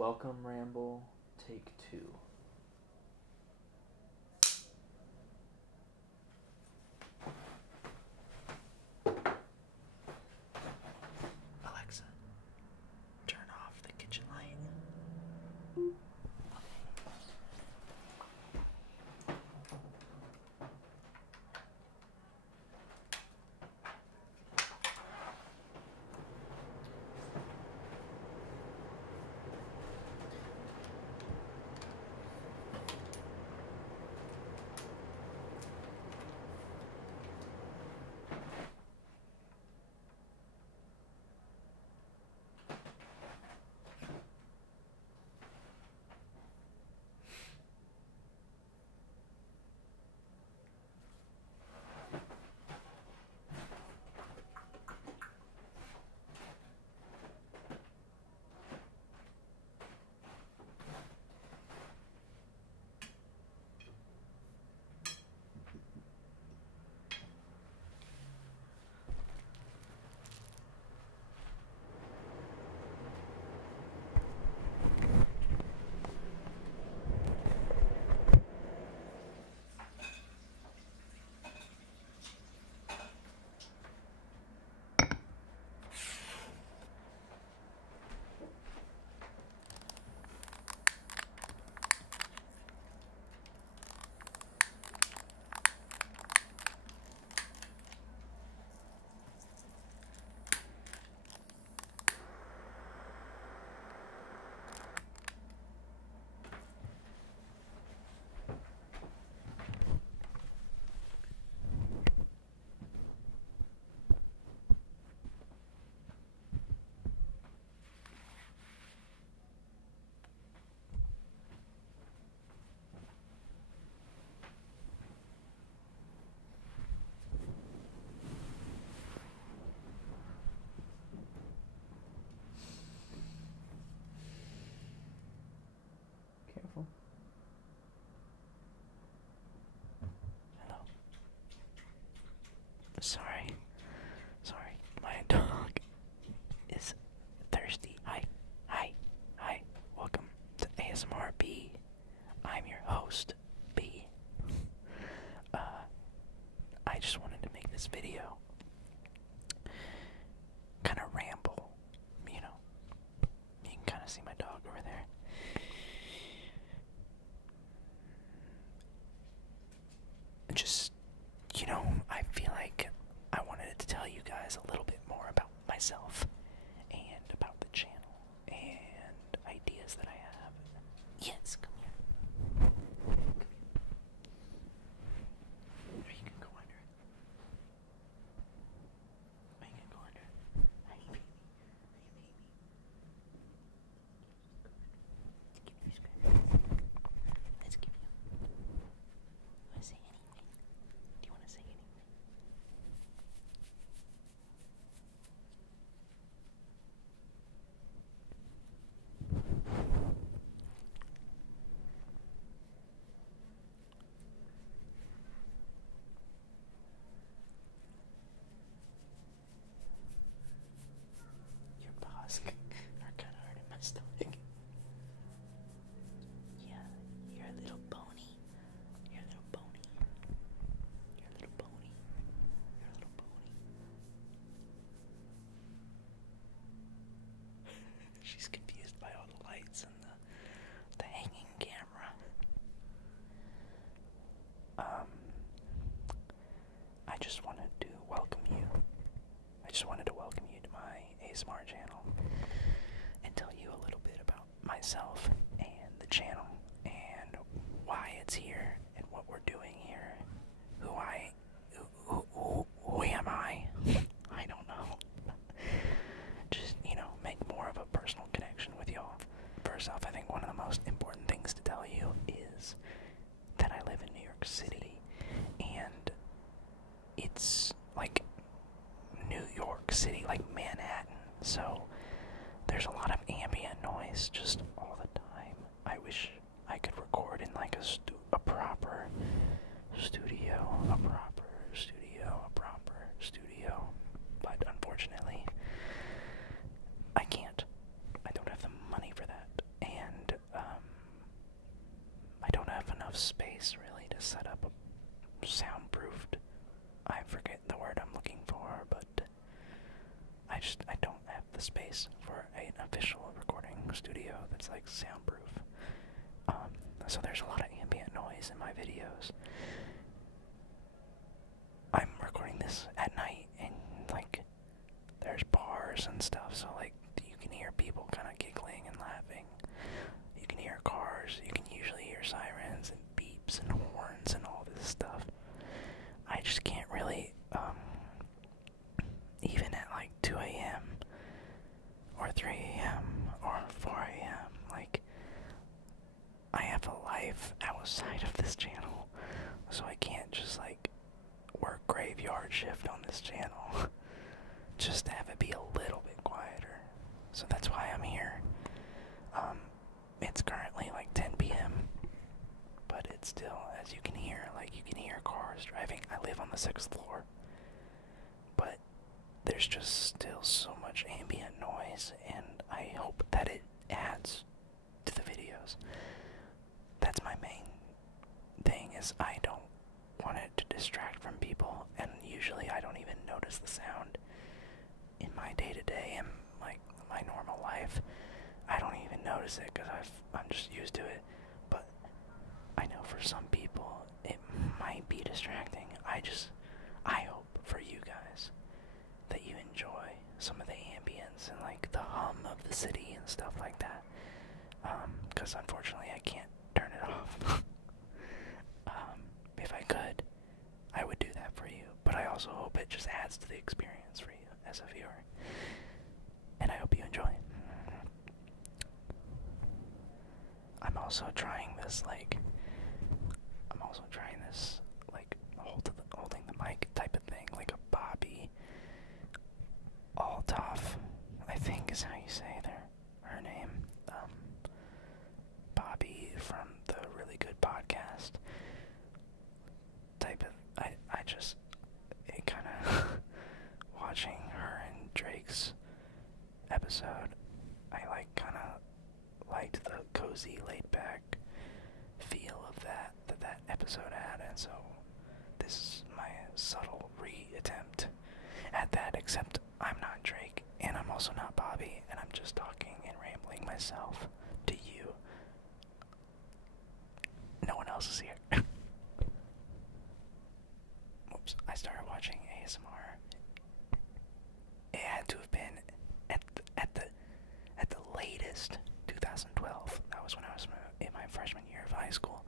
Welcome, Ramble. Take two. Alexa, turn off the kitchen light. Careful. Hello. Sorry, my dog is thirsty. Hi, welcome to ASMR B. I'm your host, B. I just wanted to make this video kind of ramble, you know. You can kind of see my dog over there. Just, I feel like I wanted to tell you guys a little bit more about myself and about the channel and ideas that I have. Yes, come here. Or you can go under. Or you can go under. Hi, baby. Give me these crackers. Let's give you. Want to say anything? Do you want to say anything? Your paws are kind of hurting my stomach. Yeah, you're a little pony. You're a little pony. You're a little pony. You're a little pony. She's confused by all the lights and the hanging camera. I just wanted to welcome you. I just wanted to welcome you to my ASMR channel and tell you a little bit about myself and the channel and why it's here and what we're doing here. Who am I? I don't know. Just, make more of a personal connection with y'all. First off, I think one of the most important things to tell you is that I live in New York City, and it's like New York City, like Manhattan, so there's a lot of ambient noise just all the time. I wish I could record in like a proper studio, but unfortunately, I can't. I don't have the money for that, and space really to set up a soundproofed. I forget the word I'm looking for, but I don't have the space for an official recording studio that's like soundproof. So there's a lot of ambient noise in my videos. I'm recording this at night, and like there's bars and stuff, so like you can hear people kind of giggling and laughing. You can hear cars, you can usually hear sirens and beeps and horns and all this stuff. I just can't really, even at like 2 a.m. or 3 a.m. or 4 a.m., like, I have a life outside of this channel, so I can't just like work graveyard shift on this channel just to have it be a little bit quieter. So that's why I'm here. It's currently like 10 p.m., but it's still, as you can hear, like you can hear cars driving. I live on the 6th floor, but there's just still so much ambient noise, and I hope that it adds to the videos. That's my main thing, is I don't want it to distract from people, and usually I don't even notice the sound in my day-to-day and like my normal life. I don't even notice it because I'm just used to it, but I know for some people it might be distracting. I hope for you guys that you enjoy some of the ambience and like the hum of the city and stuff like that, because unfortunately I can't turn it off. If I could, I would do that for you, but I also hope it just adds to the experience for you as a viewer, and I hope you enjoy. I'm also trying this like holding the mic type of thing, like a Bobby Altoff, I think is how you say her name. Bobby from the Really Good Podcast type of, it kind of, watching her and Drake's episode, I kind of liked the cozy, laid-back feel of that episode had, and so this is my subtle re-attempt at that, except I'm not Drake, and I'm also not Bobby, and I'm just talking and rambling myself to you. No one else is here. Whoops, I started watching ASMR. It had to have been at the latest 2012. That was when I was in my freshman year of high school,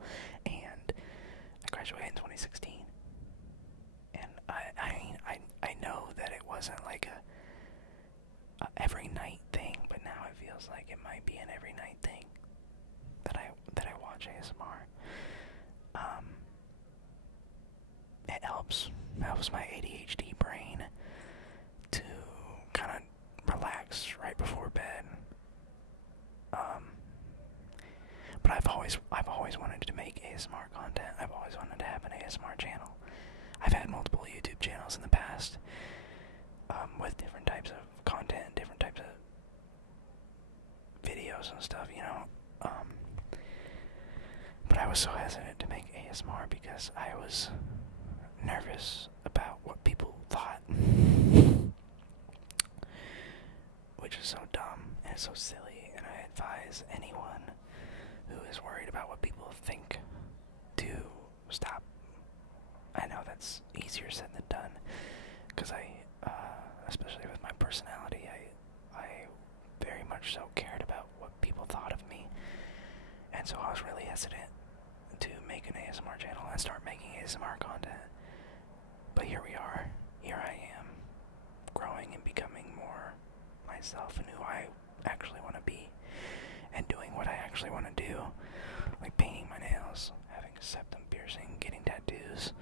and I graduated in 2016. And I know that it wasn't like a every night thing, but now it feels like it might be an every night thing that I watch ASMR. It helps my ADHD brain to kind of relax right before bed. But I've always wanted to make ASMR content. I've always wanted to have an ASMR channel. I've had multiple YouTube channels in the past, with different types of content, different types of videos and stuff, you know. But I was so hesitant to make ASMR because I was nervous about what people thought, which is so dumb and so silly, and I advise anyone who is worried about what people think to stop. I know that's easier said than done, because especially with my personality, I very much so cared about what people thought of me, and so I was really hesitant to make an ASMR channel and start making ASMR content. But here we are. Here I am, growing and becoming more myself and who I actually want to be, and doing what I actually want to do, like painting my nails, having a septum piercing, getting tattoos,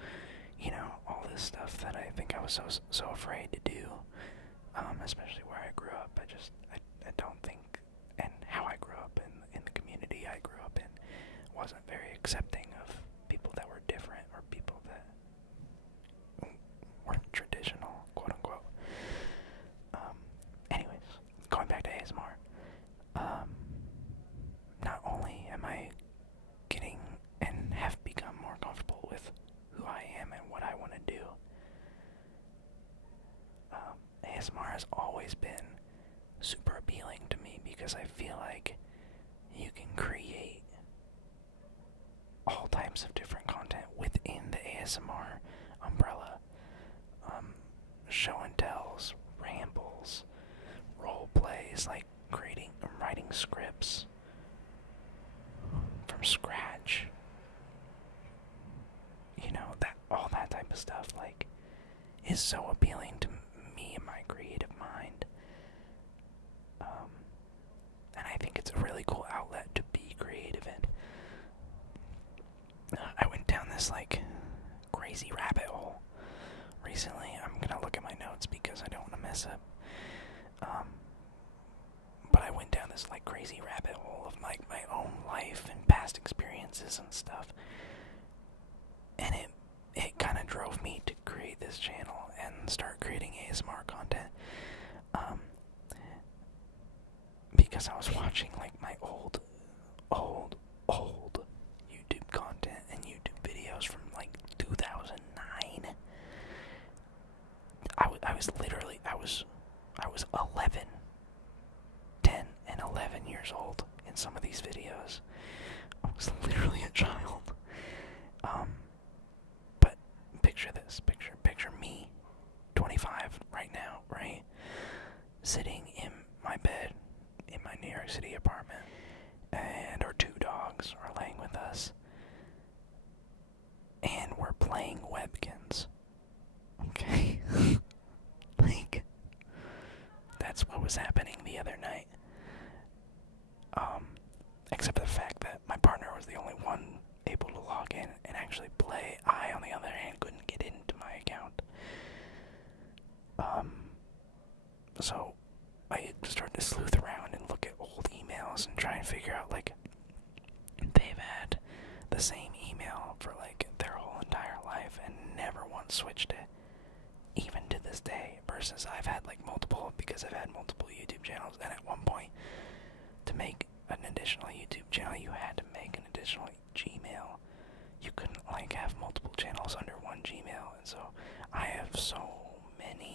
you know, all this stuff that I think I was so afraid to do, especially where I grew up. I don't think, and how I grew up in the community I grew up in, wasn't very accepting of people that were different, or people that weren't traditional, quote unquote. Anyways, going back to ASMR, not only am I getting and have ASMR has always been super appealing to me because I feel like you can create all types of different content within the ASMR umbrella. Show and tells, rambles, role plays, like writing scripts from scratch. You know, that all that type of stuff like is so appealing to me and my creative mind. And I think it's a really cool outlet to be creative in. I went down this like crazy rabbit hole recently. I'm gonna look at my notes because I don't want to mess up. But I went down this like crazy rabbit hole of like my own life and past experiences and stuff, and it kind of drove me to create this channel and start creating ASMR content. Because I was watching like my old YouTube content and YouTube videos from like 2009. I was 11, 10 and 11 years old in some of these videos. I was literally a child. But picture this, picture me, 25 right now, right? Sitting in my bed in my New York City apartment, and our 2 dogs are laying with us, and we're playing Webkins. Okay? Like, that's what was happening the other night. Except for the fact that my partner was the only one able to log in and actually play. I, on the other hand, couldn't get into my account. So I started to sleuth around and look at old emails and try and figure out, like, they've had the same email for, like, their whole entire life and never once switched it, even to this day, versus I've had, like, multiple, because I've had multiple YouTube channels, and at one point, to make an additional YouTube channel, you had to make an additional Gmail. You couldn't, like, have multiple channels under one Gmail, and so I have so many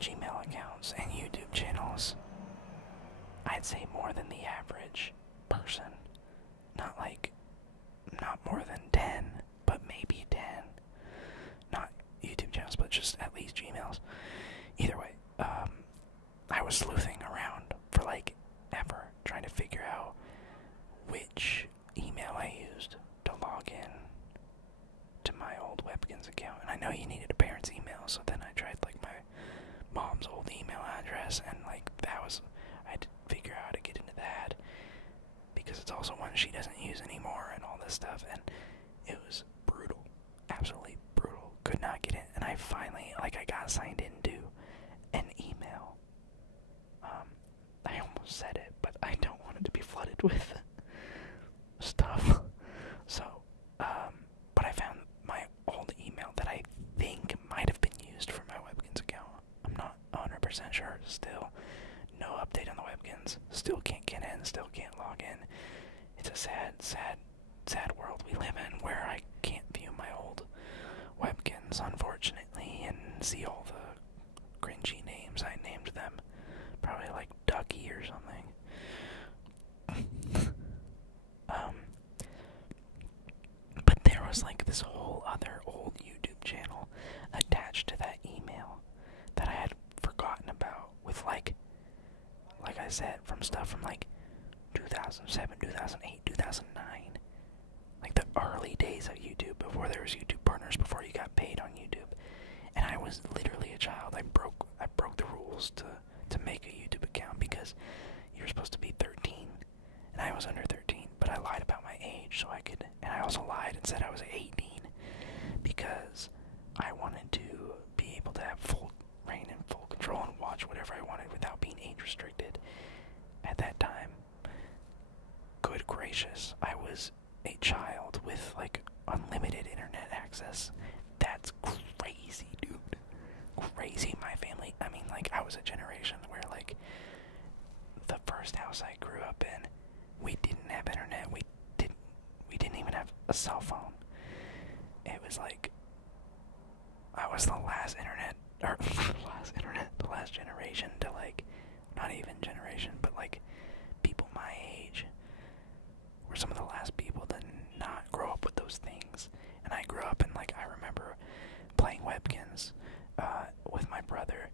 Gmail accounts and YouTube channels. I'd say more than the average person. Not more than 10, but maybe 10. Not YouTube channels, but just at least Gmails. Either way, I was sleuthing around for like ever, trying to figure out which email I used to log in to my old Webkins account. And I know you needed a parent's email, so then I tried like my mom's old email address, and like I had to figure out how to get into that, because it's also one she doesn't use anymore and all this stuff, and it was brutal. Absolutely brutal. Could not get in, and I finally, like, I got signed into an email. I almost said it, but I don't want it to be flooded with stuff. So, but I found my old email that I think might have been used for my Webkins account. I'm not 100% sure. Still, no update on the Webkins. Still can't get in, still can't log in. It's a sad world we live in, where I can't view my old Webkins, unfortunately, and see all the cringy names I named them. Probably like Ducky or something. But there was like this whole other old YouTube channel attached to that email that I had forgotten about, with like I said, from stuff from like 2007, 2008, 2009. Like the early days of YouTube, before there was YouTube Partners, before you got paid on YouTube. And I was literally a child. I broke the rules to make a YouTube account, because you're supposed to be 13, and I was under 13, but I lied about my age so I could, and I also lied and said I was 18, because I wanted to be able to have full reign and full control and watch whatever I wanted without being age restricted. At that time, good gracious, I was a child with like unlimited internet access. That's crazy, dude. Crazy. My family, I mean, like, I was a generation where, like, the first house I grew up in, we didn't have internet. We didn't even have a cell phone. It was like I was the last internet, or the last generation to like, not even generation, but like people my age were some of the last people to not grow up with those things. And I grew up and like I remember playing Webkins with my brother,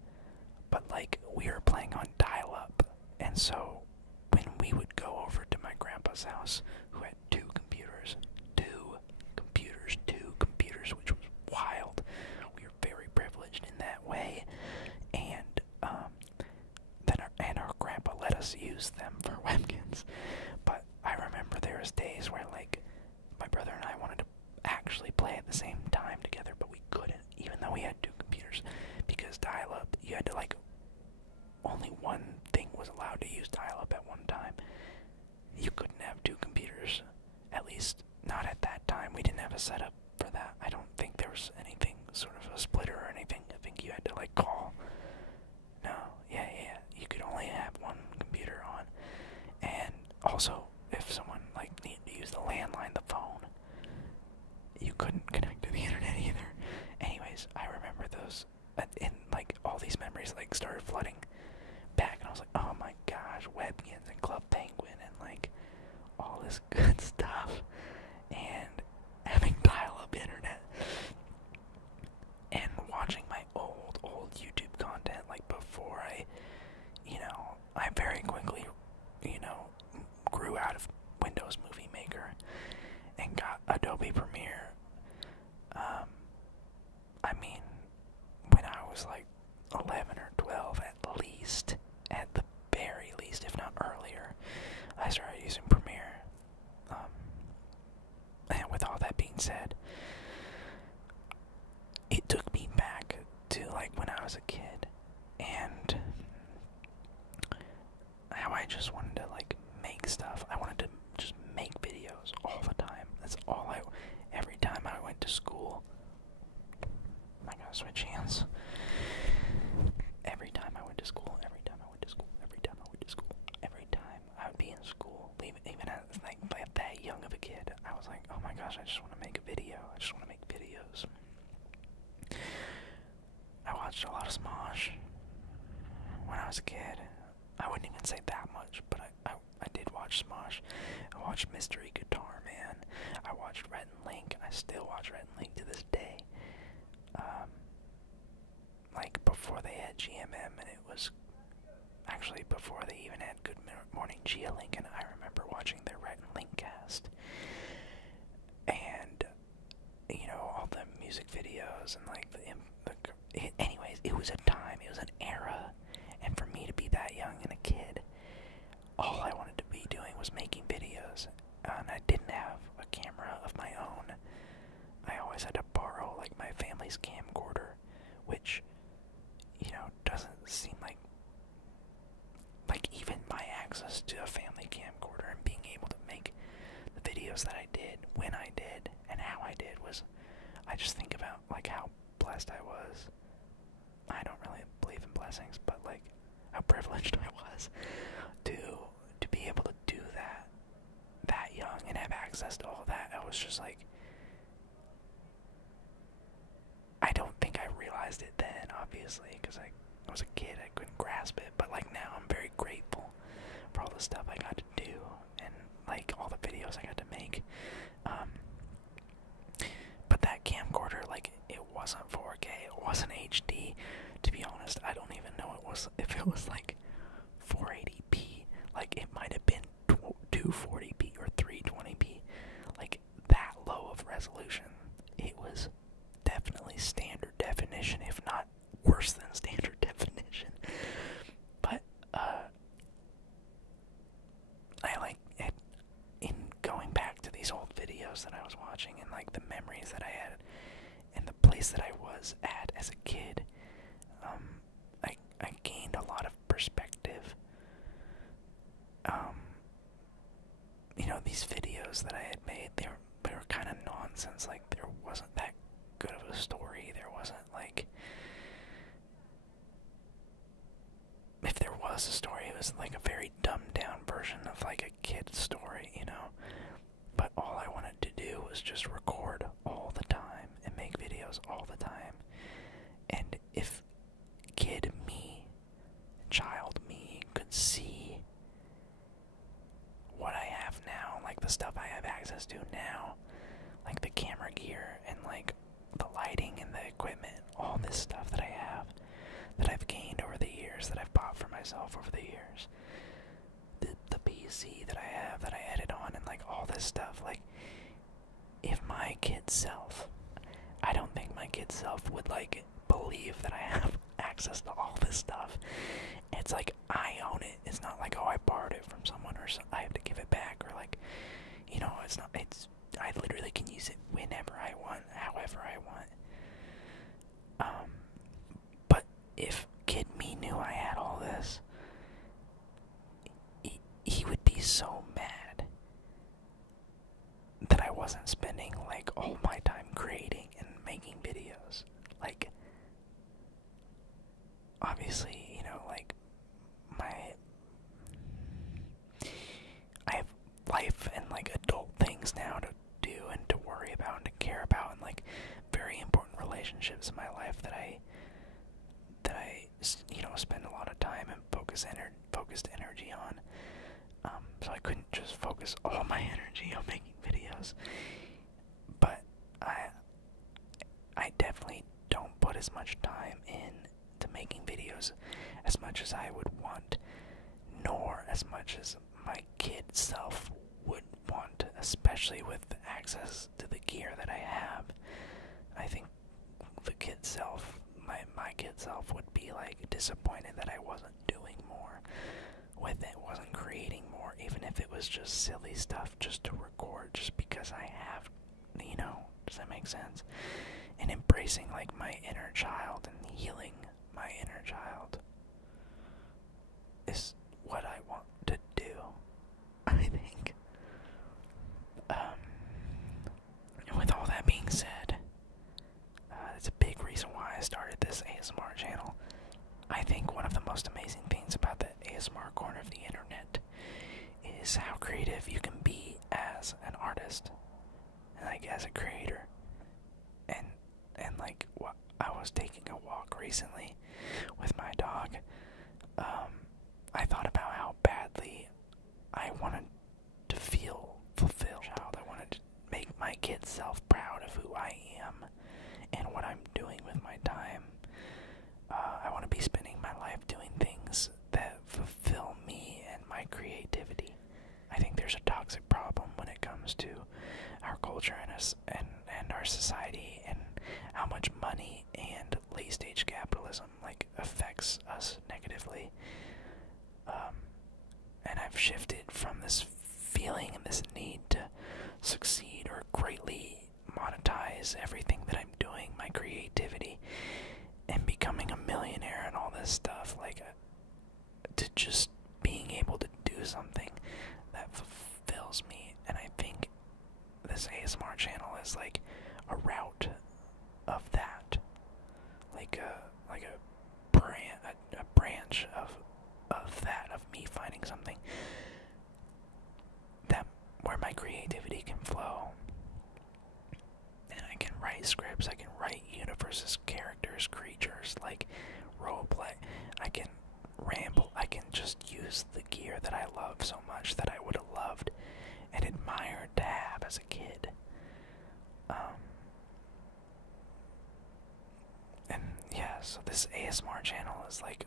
but like we were playing on dial-up, and so when we would go over to my grandpa's house, who had two computers, which was wild. We were very privileged in that way, and then our grandpa let us use them for Webkins. But I remember there was days where like my brother and I wanted to actually play at the same time together, but we couldn't, even though we had two computers, because dial-up, you had to like, only one thing was allowed to use dial-up at one time. You couldn't have two computers, at least not at that time. We didn't have a setup for that. I don't think there was anything, sort of a splitter or anything. I think you had to like call. No, yeah, you could only have one computer on. And also, if someone like needed to use the landline, the phone, you couldn't connect to the internet either. Anyways, I remember those, and like all these memories like started flooding back, and I was like, oh my gosh, Webkins and Club Penguin and like all this good stuff, and having dial-up internet, and watching my old YouTube content, like before I very quickly, grew out of Windows Movie Maker and got Adobe Premiere. I mean, when I was like 11 or 12 at the very least, if not earlier, I started using Premiere. And with all that being said, it took me back to like when I was a kid, and how I just wanted to like make stuff. I wanted to just make videos all the time. That's all every time I went to school. I gotta switch hands. Every time I went to school, every time I would be in school, even at like that young of a kid, I was like, oh my gosh, I just want to make a video. I just want to make videos. I watched a lot of Smosh when I was a kid. I wouldn't even say that much, but I did watch Smosh. I watched Mystery Guitar Man. I watched Rhett and Link. I still watch Rhett and Link to this day. Like before they had GMM, and it was actually before they even had Good Morning Geolink, and I remember watching their Rhett and Link cast. And all the music videos and like anyways, it was a time, it was an era, and for me to be that young and a kid, all I wanted to be doing was making videos, and I didn't have a camera of my own. I always had to borrow like my family's camcorder, which doesn't seem like even my access to a family camcorder and being able to make the videos that I did, when I did, and how I did, was, I just think about like how blessed I was. I don't really believe in blessings, but like how privileged I was to be able to do that young and have access to all that. I was just like, I don't think I realized it then, obviously, because I was a kid, I couldn't grasp it, but like now I'm very grateful for all the stuff I got to do, and like all the videos I got to make. But that camcorder, like, it wasn't 4K, it wasn't HD. To be honest, I don't even know if it was like 480p. Like, it might have been 240p or 320p. Like, that low of resolution. It was definitely standard definition, if not worse than standard definition. But I like it. In going back to these old videos that I was watching, and like the memories that I had, and the place that I was at as a kid, I gained a lot of perspective. These videos that I had made, they were kind of nonsense. Like, there wasn't that good of a story. There wasn't like, if there was a story, it was like a very dumbed down version of like a kid's story, But all I wanted to do was just record all the time and make videos all the time myself over the years. The PC that I have, that I edit on, and like all this stuff, like, if my kid self, I don't think my kid self would like believe that I have access to all this stuff. It's like, I own it. It's not like, oh, I borrowed it from someone, or I have to give it back, or like, you know, I literally can use it whenever I want, however I want. But if kid me knew I had all this, he would be so mad that I wasn't spending like all my time creating and making videos. Like, obviously, you know, like, I have life and like adult things now to do and to worry about and to care about, and like very important relationships in my life that I you know, spend a lot of time and focused energy on. So I couldn't just focus all my energy on making videos. But I definitely don't put as much time into making videos as much as I would want, nor as much as my kid self would want, especially with access to the gear that I have. I think the kid self, my kid self, would be like disappointed that I wasn't doing more with it, wasn't creating more, even if it was just silly stuff just to record, just because I have, you know, does that make sense? And embracing like my inner child and healing my inner child is what I want to do, I think. And with all that being said, it's a big reason why I started this ASMR channel. I think one of the most amazing things about the ASMR corner of the internet is how creative you can be as an artist, and like as a creator. And like, I was taking a walk recently with my dog. I thought about how badly I wanted to feel fulfilled. I wanted to make my kid self proud of who I am and what I'm doing with my time. I want to be spending my life doing things that fulfill me and my creativity. I think there's a toxic problem when it comes to our culture and our society, and how much money and late-stage capitalism like affects us negatively. And I've shifted from this feeling and this need to succeed or greatly monetize everything that I'm doing, my creativity, and becoming a millionaire and all this stuff, like, to just being able to do something that fulfills me. And I think this ASMR channel is like a route of that, like a branch of that, of me finding something that where my creativity can flow, and I can write scripts, I can write universes, characters, creatures, like roleplay. I can ramble. I can just use the gear that I love so much, that I would have loved and admired to have as a kid. And yeah, so this ASMR channel is like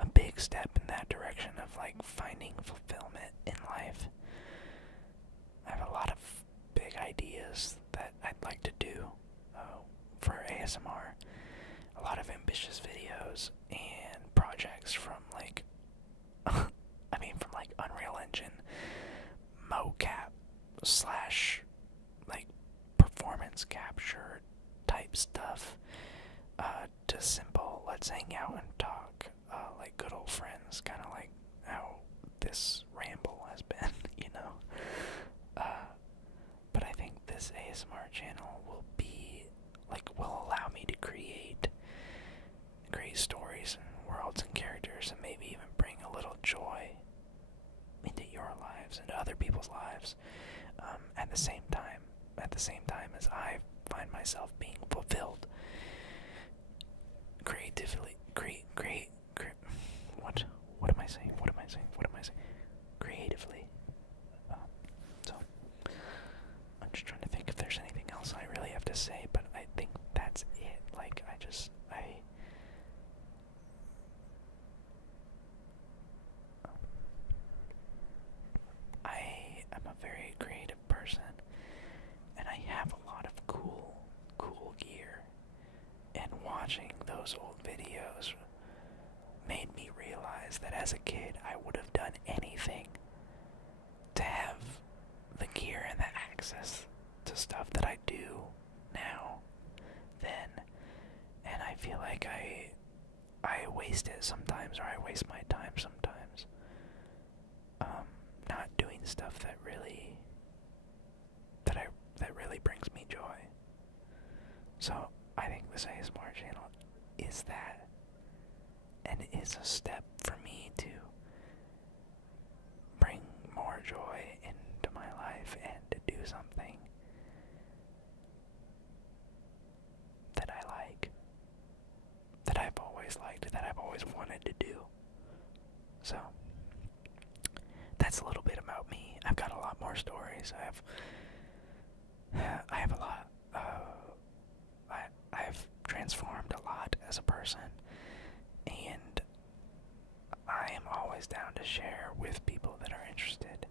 a big step in that direction of like finding fulfillment in life. I have a lot of big ideas that I'd like to do for ASMR. A lot of ambitious videos and projects from like, from like Unreal Engine, mocap slash like performance capture type stuff, to simple let's hang out and talk, like good old friends, kind of like how this ramble has been, you know. But I think this ASMR channel will allow me to create stories and worlds and characters, and maybe even bring a little joy into your lives and other people's lives, at the same time as I find myself being fulfilled creatively. What am I saying? Creatively. So I'm just trying to think if there's anything else I really have to say, but I think that's it. Like, videos made me realize that as a kid I would have done anything to have the gear and the access to stuff that I do now then. And I feel like I waste it sometimes, or I waste my time sometimes, not doing stuff that really brings me joy. So I think this ASMR channel is that, and is a step for me to bring more joy into my life and to do something that I like, that I've always liked, that I've always wanted to do. So that's a little bit about me. I've got a lot more stories. I have a lot. I've transformed a lot as a person, and I am always down to share with people that are interested.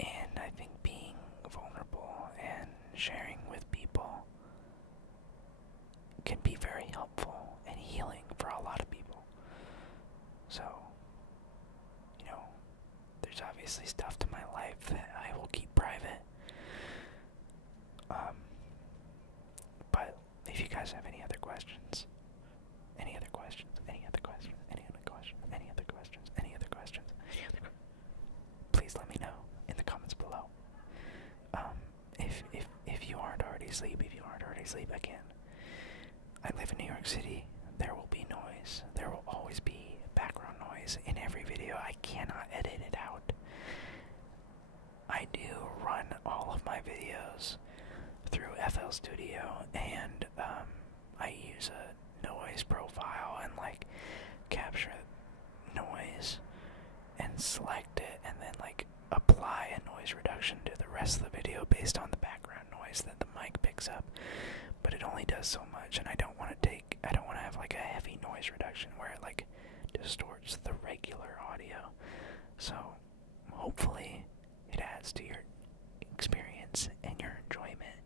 And I think being vulnerable and sharing with people can be very helpful and healing for a lot of people. So, there's obviously stuff to my life that I will keep private. But if you guys have any other questions, please let me know in the comments below. If you aren't already asleep, again, I live in New York City. There will be noise. There will always be background noise in every video. I cannot edit it out. I do run all of my videos through FL Studio, and I use a noise profile and capture noise and select it, and then apply a noise reduction to the rest of the video based on the background noise that the mic picks up. But it only does so much, and I don't want to have a heavy noise reduction where it distorts the regular audio. So hopefully it adds to your experience and your enjoyment,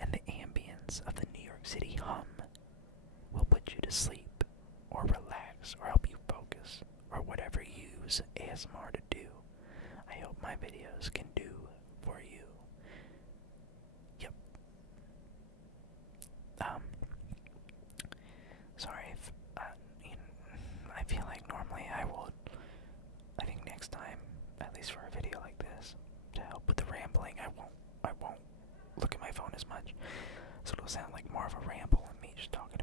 and the ambience of the New York City hum will put you to sleep, or relax, or help you focus, or whatever you use ASMR to do. I hope my videos can do for you. Yep. Sorry if, I feel like normally I think next time, at least for a video like this, to help with the rambling, I won't look at my phone as much, so it'll sound like more of a ramble and me just talking